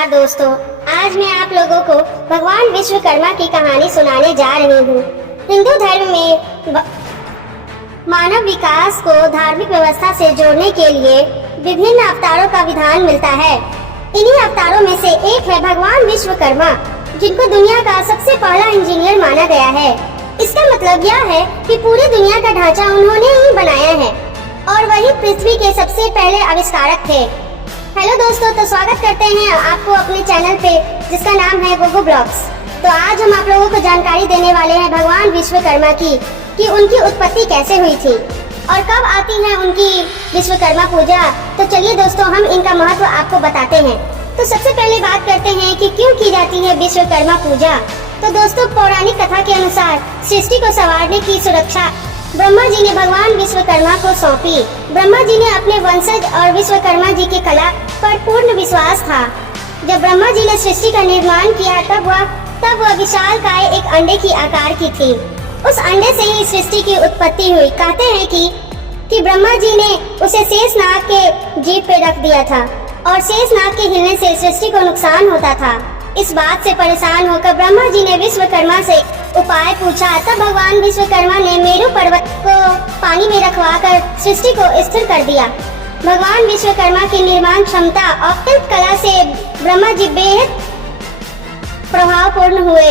नमस्कार दोस्तों, आज मैं आप लोगों को भगवान विश्वकर्मा की कहानी सुनाने जा रही हूँ। हिंदू धर्म में मानव विकास को धार्मिक व्यवस्था से जोड़ने के लिए विभिन्न अवतारों का विधान मिलता है। इन्हीं अवतारों में से एक है भगवान विश्वकर्मा, जिनको दुनिया का सबसे पहला इंजीनियर माना गया है। इसका मतलब यह है कि पूरी दुनिया का ढांचा उन्होंने ही बनाया है और वही पृथ्वी के सबसे पहले आविष्कारक थे। हेलो दोस्तों, तो स्वागत करते हैं आपको अपने चैनल पे, जिसका नाम है गोगो ब्लॉग्स। तो आज हम आप लोगों को जानकारी देने वाले हैं भगवान विश्वकर्मा की कि उनकी उत्पत्ति कैसे हुई थी और कब आती है उनकी विश्वकर्मा पूजा। तो चलिए दोस्तों, हम इनका महत्व आपको बताते हैं। तो सबसे पहले बात करते हैं कि क्यों की जाती है विश्वकर्मा पूजा। तो दोस्तों, पौराणिक कथा के अनुसार सृष्टि को संवारने की सुरक्षा ब्रह्मा जी ने भगवान विश्वकर्मा को सौंपी। ब्रह्मा जी ने अपने वंशज और विश्वकर्मा जी की कला पर पूर्ण विश्वास था। जब ब्रह्मा जी ने सृष्टि का निर्माण किया तब वह विशाल काय एक अंडे की आकार की थी। उस अंडे से ही सृष्टि की उत्पत्ति हुई। कहते हैं कि ब्रह्मा जी ने उसे शेषनाग के जीभ पे रख दिया था और शेषनाग के हिलने से सृष्टि को नुकसान होता था। इस बात से परेशान होकर ब्रह्मा जी ने विश्वकर्मा से उपाय पूछा। तब भगवान विश्वकर्मा ने मेरु पर्वत को पानी में रखवाकर सृष्टि को स्थिर कर दिया। भगवान विश्वकर्मा की निर्माण क्षमता और शिल्प कला से ब्रह्मा जी बेहद प्रभावपूर्ण हुए।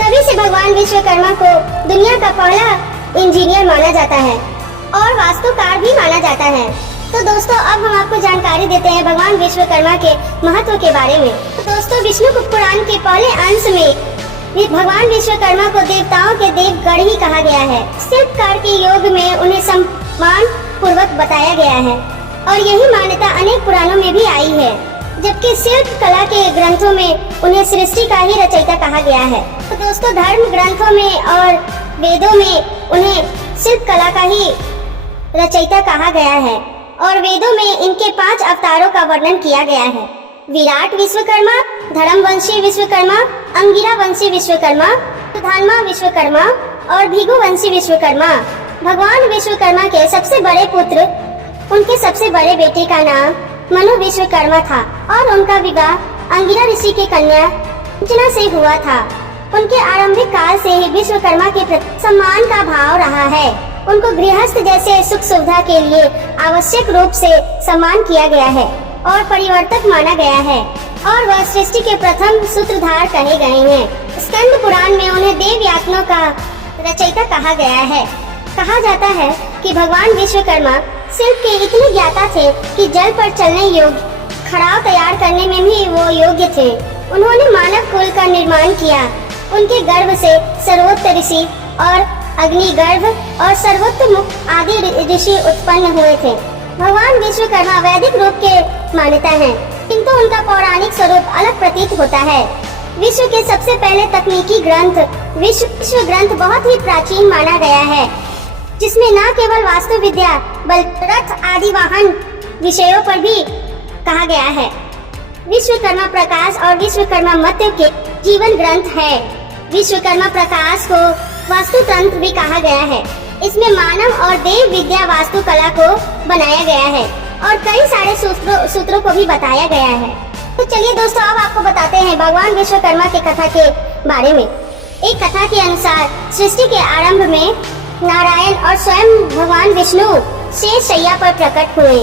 तभी से भगवान विश्वकर्मा को दुनिया का पहला इंजीनियर माना जाता है और वास्तुकार भी माना जाता है। तो दोस्तों, अब हम आपको जानकारी देते हैं भगवान विश्वकर्मा के महत्व के बारे में। तो दोस्तों, विष्णु पुराण के पहले अंश में भगवान विश्वकर्मा को देवताओं के देवगण ही कहा गया है। शिल्पकार के योग में उन्हें सम्मान पूर्वक बताया गया है और यही मान्यता अनेक पुराणों में भी आई है, जबकि शिल्प कला के ग्रंथों में उन्हें सृष्टि का ही रचयिता कहा गया है। तो दोस्तों, धर्म ग्रंथों में और वेदों में उन्हें शिल्प कला का ही रचयिता कहा गया है और वेदों में इनके 5 अवतारों का वर्णन किया गया है। विराट विश्वकर्मा, धर्मवंशी विश्वकर्मा, अंगिरा वंशी विश्वकर्मा, सुधान्मा विश्वकर्मा और भृगुवंशी विश्वकर्मा। भगवान विश्वकर्मा के सबसे बड़े पुत्र, उनके सबसे बड़े बेटे का नाम मनु विश्वकर्मा था और उनका विवाह अंगिरा ऋषि की कन्या अंजना से हुआ था। उनके आरंभिक काल से ही विश्वकर्मा के प्रति सम्मान का भाव रहा है। उनको गृहस्थ जैसे सुख सुविधा के लिए आवश्यक रूप से सम्मान किया गया है और परिवर्तक माना गया है और वह सृष्टि के प्रथम सूत्रधार कहे गए हैं। स्कंद पुराण में उन्हें देव यातनों का रचयिता कहा गया है। कहा जाता है कि भगवान विश्वकर्मा शिल्प के इतने ज्ञाता थे कि जल पर चलने योग्य खड़ाव तैयार करने में भी वो योग्य थे। उन्होंने मानव कुल का निर्माण किया। उनके गर्भ से सर्वोत्त ऋषि और अग्निगर्भ और सर्वोत्तमुख आदि ऋषि उत्पन्न हुए थे। भगवान विश्वकर्मा वैदिक रूप के मान्यता है, किंतु उनका पौराणिक स्वरूप अलग प्रतीत होता है। विश्व के सबसे पहले तकनीकी ग्रंथ विश्व ग्रंथ बहुत ही प्राचीन माना गया है, जिसमें न केवल वास्तु विद्या बल्कि रथ आदि वाहन विषयों पर भी कहा गया है। विश्वकर्मा प्रकाश और विश्वकर्मा मध्य के जीवन ग्रंथ है। विश्वकर्मा प्रकाश को वास्तु तंत्र भी कहा गया है। इसमें मानव और देव विद्या वास्तु कला को बनाया गया है और कई सारे सूत्रों को भी बताया गया है। तो चलिए दोस्तों, अब आपको बताते हैं भगवान विश्वकर्मा के कथा के बारे में। एक कथा के अनुसार सृष्टि के आरंभ में नारायण और स्वयं भगवान विष्णु शेष शैया पर प्रकट हुए।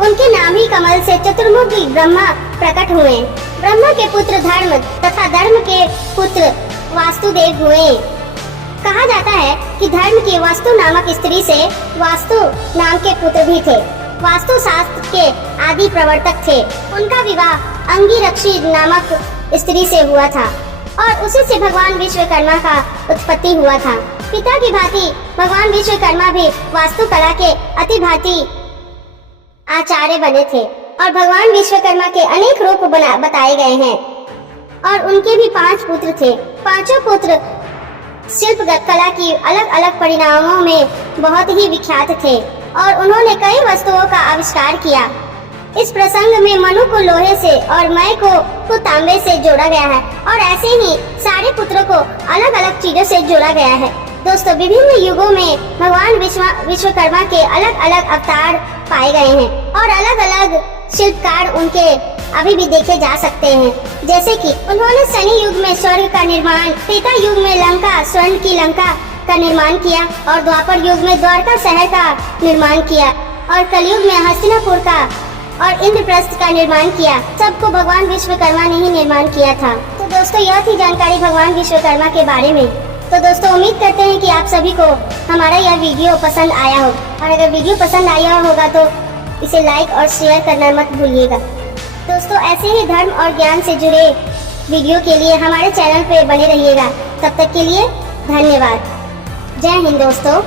उनके नामी कमल से चतुर्मुख ब्रह्मा प्रकट हुए। ब्रह्मा के पुत्र धर्म तथा धर्म के पुत्र वास्तुदेव हुए। कहा जाता है कि धर्म की वास्तु नामक स्त्री से वास्तु नाम के पुत्र भी थे। वास्तु शास्त्र के आदि प्रवर्तक थे। उनका विवाह अंगिरक्षी नामक स्त्री से हुआ था और उसी से भगवान विश्वकर्मा का उत्पत्ति हुआ था। पिता की भांति भगवान विश्वकर्मा भी वास्तुकला के अति भांति आचार्य बने थे और भगवान विश्वकर्मा के अनेक रूप बताए गए हैं और उनके भी 5 पुत्र थे। 5 पुत्र शिल्प कला की अलग अलग परिणामों में बहुत ही विख्यात थे और उन्होंने कई वस्तुओं का आविष्कार किया। इस प्रसंग में मनु को लोहे से और मैं को तांबे से जोड़ा गया है और ऐसे ही सारे पुत्रों को अलग अलग चीजों से जोड़ा गया है। दोस्तों, विभिन्न युगों में भगवान विश्वकर्मा के अलग अलग अवतार पाए गए हैं और अलग अलग शिल्पकार उनके अभी भी देखे जा सकते हैं। जैसे कि उन्होंने शनि युग में स्वर्ग का निर्माण, त्रेता युग में लंका, स्वर्ण की लंका का निर्माण किया और द्वापर युग में द्वारका शहर का निर्माण किया और कलयुग में हस्तिनापुर का और इंद्रप्रस्थ का निर्माण किया। सबको भगवान विश्वकर्मा ने ही निर्माण किया था। तो दोस्तों यह थी जानकारी भगवान विश्वकर्मा के बारे में। तो दोस्तों उम्मीद करते हैं कि आप सभी को हमारा यह वीडियो पसंद आया हो, और अगर वीडियो पसंद आया होगा तो इसे लाइक और शेयर करना मत भूलिएगा। दोस्तों ऐसे ही धर्म और ज्ञान से जुड़े वीडियो के लिए हमारे चैनल पे बने रहिएगा। तब तक के लिए धन्यवाद। जय हिंद दोस्तों।